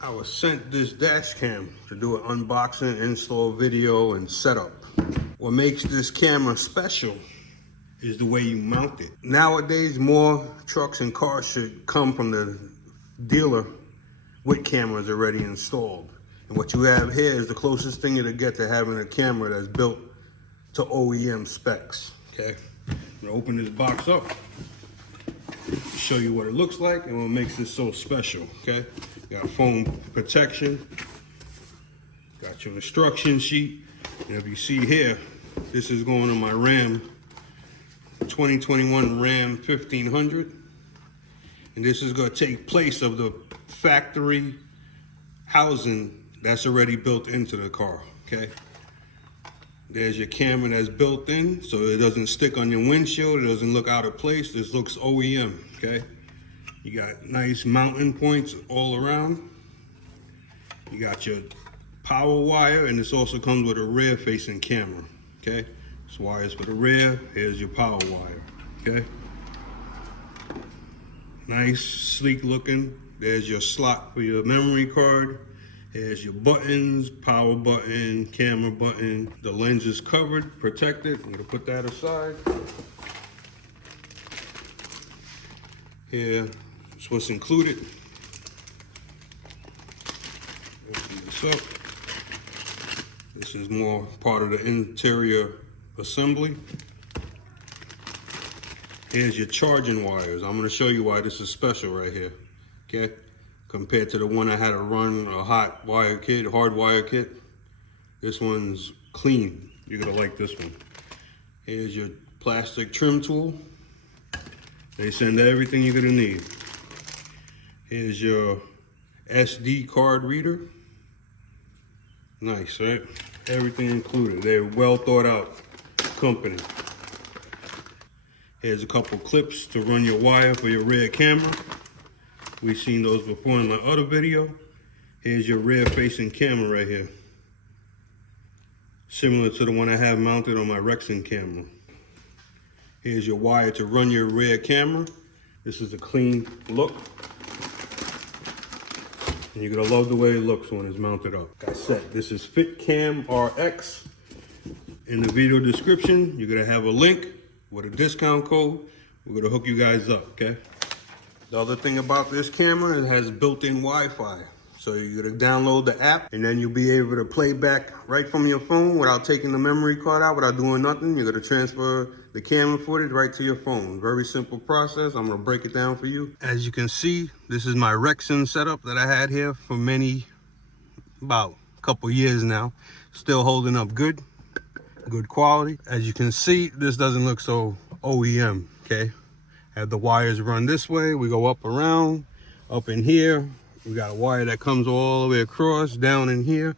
I was sent this dash cam to do an unboxing, install video, and setup. What makes this camera special is the way you mount it. Nowadays, more trucks and cars should come from the dealer with cameras already installed. And what you have here is the closest thing you'll get to having a camera that's built to OEM specs, okay? I'm gonna open this box up, show you what it looks like and what makes this so special, okay? Got foam protection, got your instruction sheet, and if you see here, this is going on my Ram 2021 Ram 1500, and this is going to take place of the factory housing that's already built into the car, okay? There's your camera that's built in, so it doesn't stick on your windshield, it doesn't look out of place, this looks OEM, okay? You got nice mounting points all around. You got your power wire, and this also comes with a rear facing camera, okay? This wire is for the rear, here's your power wire, okay? Nice, sleek looking. There's your slot for your memory card. Here's your buttons, power button, camera button. The lens is covered, protected. I'm gonna put that aside. Here is what's included. Open this up. This is more part of the interior assembly. Here's your charging wires. I'm gonna show you why this is special right here, okay? Compared to the one I had to run a hot wire kit, hard wire kit. This one's clean. You're gonna like this one. Here's your plastic trim tool. They send everything you're gonna need. Here's your SD card reader. Nice, right? Everything included. They're well thought out company. Here's a couple clips to run your wire for your rear camera. We've seen those before in my other video. Here's your rear facing camera right here. Similar to the one I have mounted on my Rexon camera. Here's your wire to run your rear camera. This is a clean look. And you're gonna love the way it looks when it's mounted up. Like I said, this is FITCAMX. In the video description, you're gonna have a link with a discount code. We're gonna hook you guys up, okay? The other thing about this camera, it has built-in Wi-Fi. So you're gonna download the app and then you'll be able to play back right from your phone without taking the memory card out, without doing nothing. You're gonna transfer the camera footage right to your phone. Very simple process. I'm gonna break it down for you. As you can see, this is my Rexon setup that I had here for about a couple years now. Still holding up good quality. As you can see, this doesn't look so OEM, okay? Have the wires run this way, we go up around, up in here, we got a wire that comes all the way across, down in here,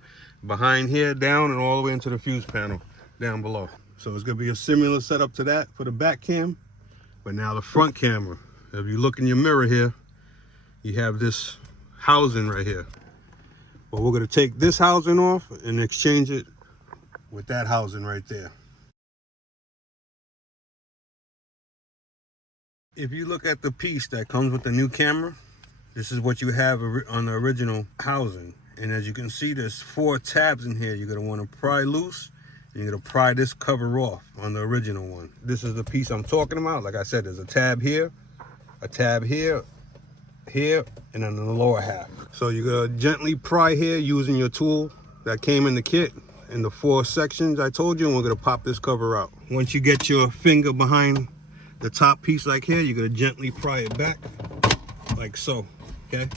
behind here, down, and all the way into the fuse panel down below. So it's gonna be a similar setup to that for the back cam, but now the front camera. If you look in your mirror here, you have this housing right here. But we're gonna take this housing off and exchange it with that housing right there. If you look at the piece that comes with the new camera, this is what you have on the original housing. And as you can see, there's 4 tabs in here. You're gonna wanna pry loose, and you're gonna pry this cover off on the original one. This is the piece I'm talking about. Like I said, there's a tab here, here, and then the lower half. So you're gonna gently pry here using your tool that came in the kit in the 4 sections I told you, and we're gonna pop this cover out. Once you get your finger behind the top piece like here, you're gonna gently pry it back, like so, okay?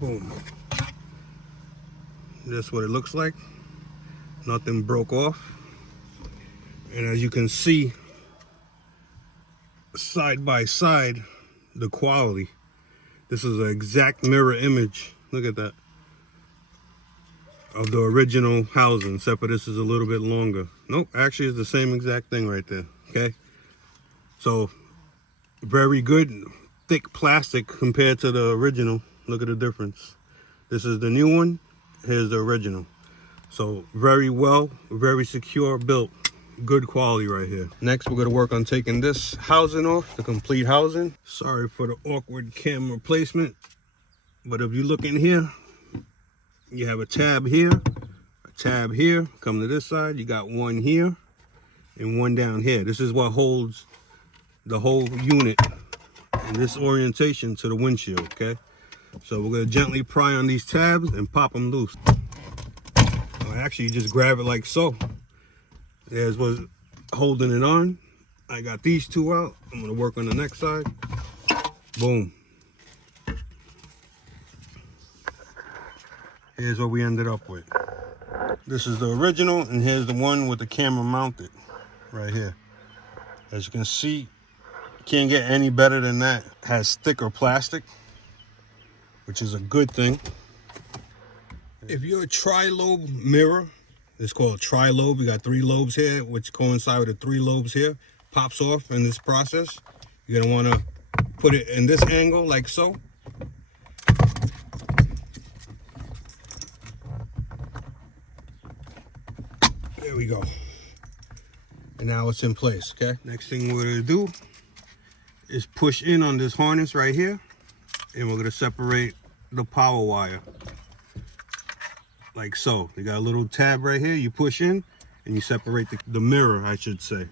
Boom. That's what it looks like. Nothing broke off. And as you can see, side by side, the quality. This is an exact mirror image, look at that, of the original housing, except for this is a little bit longer. Nope, actually it's the same exact thing right there, okay? So, very good, thick plastic compared to the original. Look at the difference. This is the new one, here's the original. So, very well, very secure built, good quality right here. Next, we're gonna work on taking this housing off, the complete housing. Sorry for the awkward camera placement, but if you look in here, you have a tab here, a tab here. Come to this side, you got one here and one down here. This is what holds the whole unit in this orientation to the windshield, okay? So we're gonna gently pry on these tabs and pop them loose. Actually, you just grab it like so. There's what's holding it on. I got these two out. I'm gonna work on the next side. Boom. Here's what we ended up with. This is the original, and here's the one with the camera mounted right here. As you can see, can't get any better than that. It has thicker plastic, which is a good thing. If you're a tri-lobe mirror, it's called tri-lobe. You got 3 lobes here, which coincide with the 3 lobes here. Pops off in this process. You're gonna wanna put it in this angle like so. There we go. And now it's in place, okay? Next thing we're gonna do is push in on this harness right here, and we're gonna separate the power wire. Like so. You got a little tab right here, you push in and you separate the mirror, I should say.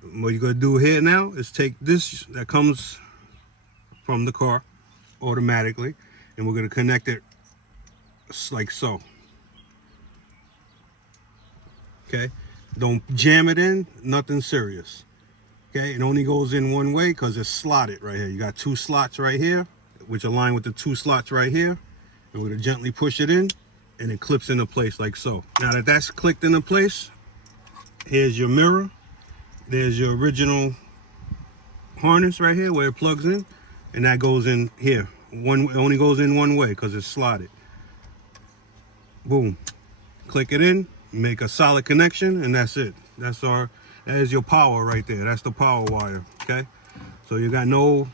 What you're gonna do here now is take this that comes from the car automatically, and we're gonna connect it like so. Okay, don't jam it in, nothing serious. Okay, it only goes in one way because it's slotted right here. You got 2 slots right here, which align with the 2 slots right here, and we're gonna gently push it in, and it clips into place like so. Now that that's clicked into place, here's your mirror. There's your original harness right here where it plugs in, and that goes in here. It only goes in one way because it's slotted. Boom. Click it in, make a solid connection, and that's it. That is your power right there. That's the power wire, okay? So you got no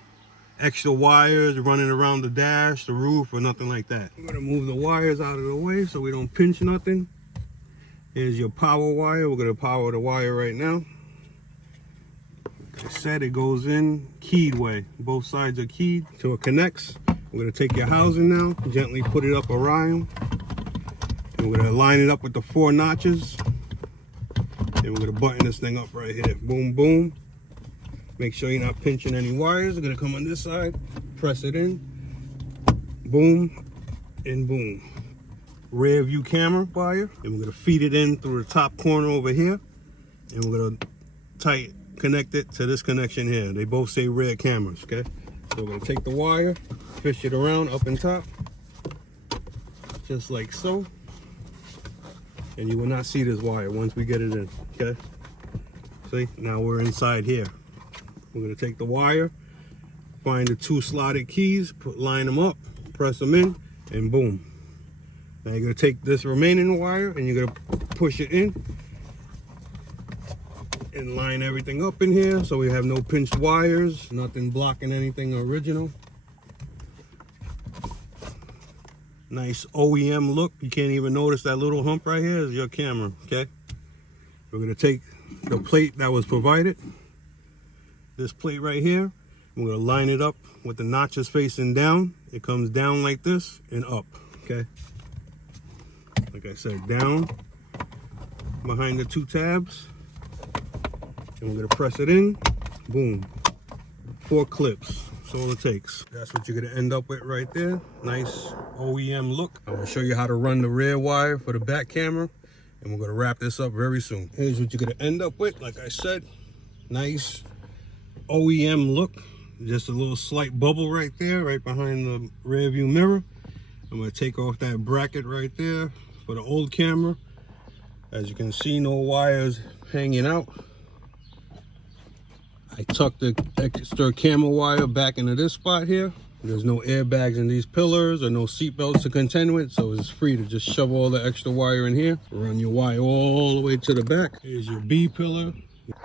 extra wires running around the dash, the roof, or nothing like that. I'm gonna move the wires out of the way so we don't pinch nothing. Here's your power wire. We're gonna power the wire right now. Like I said, it goes in keyed way. Both sides are keyed so it connects. We're gonna take your housing now, gently put it up around, and we're gonna line it up with the 4 notches. And we're gonna button this thing up right here. Boom, boom. Make sure you're not pinching any wires. They're gonna come on this side, press it in, boom, and boom. Rear view camera wire, and we're gonna feed it in through the top corner over here, and we're gonna connect it to this connection here. They both say rear cameras, okay? So we're gonna take the wire, fish it around up and top, just like so. And you will not see this wire once we get it in, okay? See, now we're inside here. We're gonna take the wire, find the 2 slotted keys, line them up, press them in, and boom. Now you're gonna take this remaining wire and you're gonna push it in and line everything up in here so we have no pinched wires, nothing blocking anything original. Nice OEM look. You can't even notice that little hump right here is your camera, okay? We're gonna take the plate that was provided, this plate right here, we're gonna line it up with the notches facing down. It comes down like this and up, okay? Like I said, down behind the 2 tabs, and we're gonna press it in, boom. 4 clips, that's all it takes. That's what you're gonna end up with right there. Nice OEM look. I'm gonna show you how to run the rear wire for the back camera, and we're gonna wrap this up very soon. Here's what you're gonna end up with, like I said, nice OEM look. Just a little slight bubble right there, right behind the rear view mirror. I'm gonna take off that bracket right there for the old camera. As you can see, no wires hanging out. I tucked the extra camera wire back into this spot here. There's no airbags in these pillars or no seat belts to contend with, so it's free to just shove all the extra wire in here. Run your wire all the way to the back. Here's your B pillar.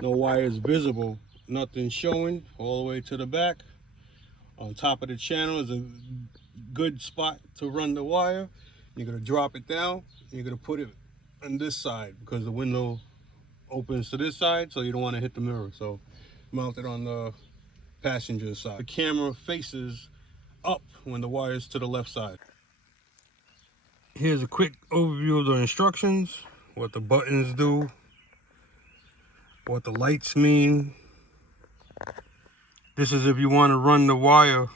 No wires visible, nothing showing all the way to the back. On top of the channel is a good spot to run the wire. You're gonna drop it down. You're gonna put it on this side because the window opens to this side, so you don't want to hit the mirror. So mount it on the passenger side. The camera faces up when the wire is to the left side. Here's a quick overview of the instructions, what the buttons do, what the lights mean. This is if you want to run the wire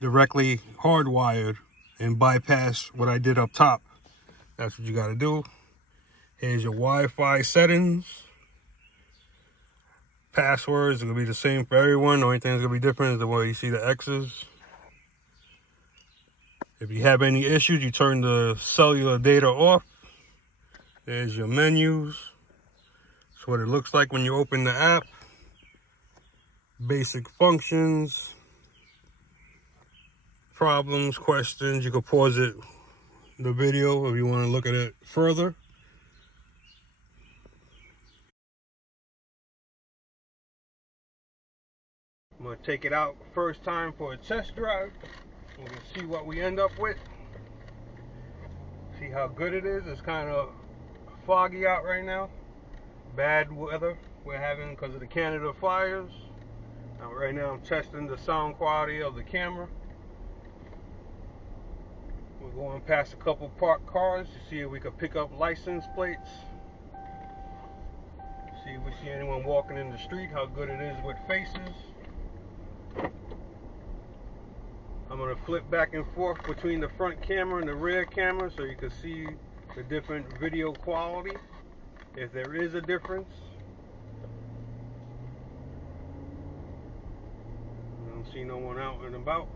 directly hardwired and bypass what I did up top. That's what you got to do. Here's your Wi-Fi settings. Passwords are going to be the same for everyone. The only thing that's going to be different is the way you see the X's. If you have any issues, you turn the cellular data off. There's your menus. That's what it looks like when you open the app. Basic functions. Problems, questions. You can pause it, the video, if you want to look at it further. I'm going to take it out first time for a test drive. We can see what we end up with. See how good it is. It's kind of foggy out right now. Bad weather we're having because of the Canada fires. Now, right now I'm testing the sound quality of the camera. We're going past a couple parked cars to see if we can pick up license plates. See if we see anyone walking in the street, how good it is with faces. I'm going to flip back and forth between the front camera and the rear camera so you can see the different video quality, if there is a difference. I don't see no one out and about.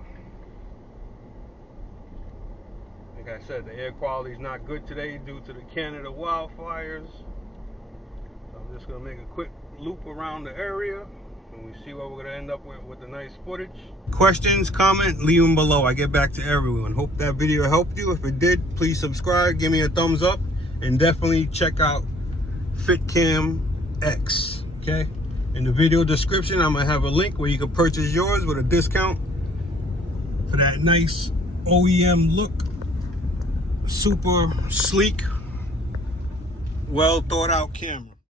Like I said, the air quality is not good today due to the Canada wildfires. So I'm just going to make a quick loop around the area. And we see what we're going to end up with the nice footage. Questions, comment, leave them below. I get back to everyone. Hope that video helped you. If it did, please subscribe, give me a thumbs up, and definitely check out FITCAMX. Okay? In the video description, I'm going to have a link where you can purchase yours with a discount for that nice OEM look. Super sleek, well thought out camera.